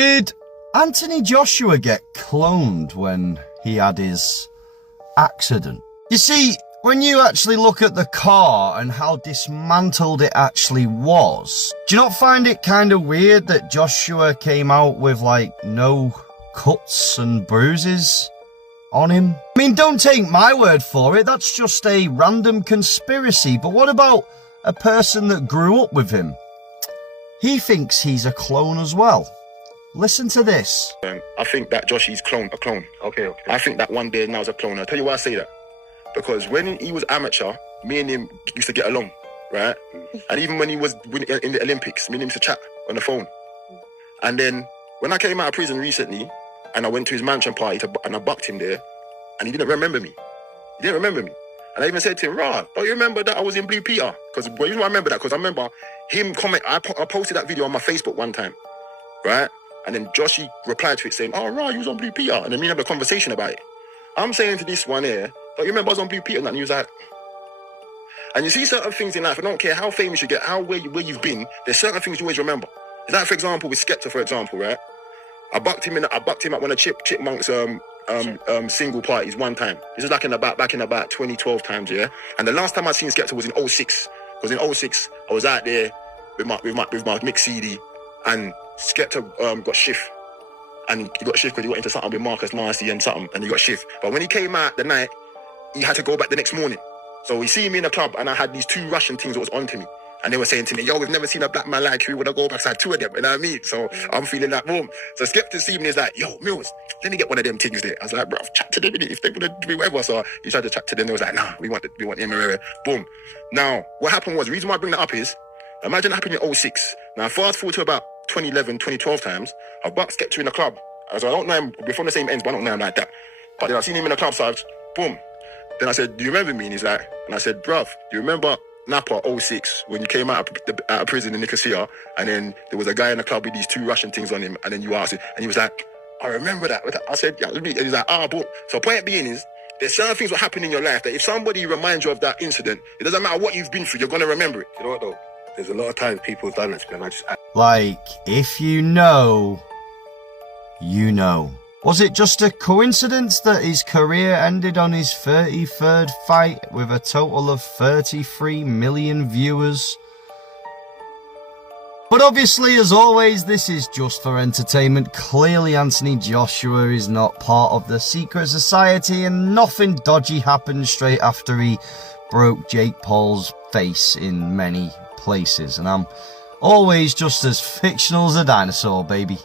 Did Anthony Joshua get cloned when he had his accident? You see, when you actually look at the car and how dismantled it actually was, do you not find it kind of weird that Joshua came out with like no cuts and bruises on him? I mean, don't take my word for it, that's just a random conspiracy, but what about a person that grew up with him? He thinks he's a clone as well. Listen to this. I think that Joshy's a clone. Okay. I think that one day now is a clone. I'll tell you why I say that. Because when he was amateur, me and him used to get along, right? And even when he was in the Olympics, me and him used to chat on the phone. And then when I came out of prison recently, and I went to his mansion party and I bucked him there, and he didn't remember me. And I even said to him, "Rah, don't you remember that I was in Blue Peter?" Because the reason why I remember that, because I remember him comment. I posted that video on my Facebook one time, right? And then Joshy replied to it saying, "Oh, Rah, you was on Blue Peter." And then we had a conversation about it. I'm saying to this one here, "Don't you remember I was on Blue Peter?" And he was like, and you see certain things in life, I don't care how famous you get, where you've been, there's certain things you always remember. It's like, for example, with Skepta, for example, right? I bucked him at one of Chipmunk's single parties one time. This is back in about 2012 times, yeah? And the last time I seen Skepta was in 06. Because in 06, I was out there with my mix CD, and Skepta got shift. And he got shift because he got into something with Marcus Marcy and something, and he got shift. But when he came out the night, he had to go back the next morning. So he see me in the club, and I had these two Russian things that was onto me. And they were saying to me, "Yo, we've never seen a black man like you. We want to go back." So I had two of them, you know what I mean? So I'm feeling that warm. So Skepta see me, is like, "Yo, Mills, let me get one of them things there." I was like, "Bro, chat to them if they want to do whatever." So he tried to chat to them. They was like, "Nah, we want him." Boom. Now, what happened was, the reason why I bring that up is, imagine it happened in 06. Now, fast forward to about 2011, 2012 times, I've bucked Skepta in the club. So I don't know him, we're from the same ends, but I don't know him like that. But then I seen him in the club, so I was, boom. Then I said, "Do you remember me?" And he's like, and I said, "Bruv, do you remember Napa 06 when you came out of prison in Nicosia, and then there was a guy in the club with these two Russian things on him, and then you asked him," and he was like, "I remember that." I said, "Yeah," and he's like, boom. So point being is, there's certain things that happen in your life that if somebody reminds you of that incident, it doesn't matter what you've been through, you're going to remember it. You know what though? There's a lot of times people have done that, and I just... Like, if you know, you know. Was it just a coincidence that his career ended on his 33rd fight with a total of 33 million viewers? But obviously, as always, this is just for entertainment. Clearly, Anthony Joshua is not part of the secret society, and nothing dodgy happened straight after he broke Jake Paul's face in many places. And I'm always just as fictional as a dinosaur, baby.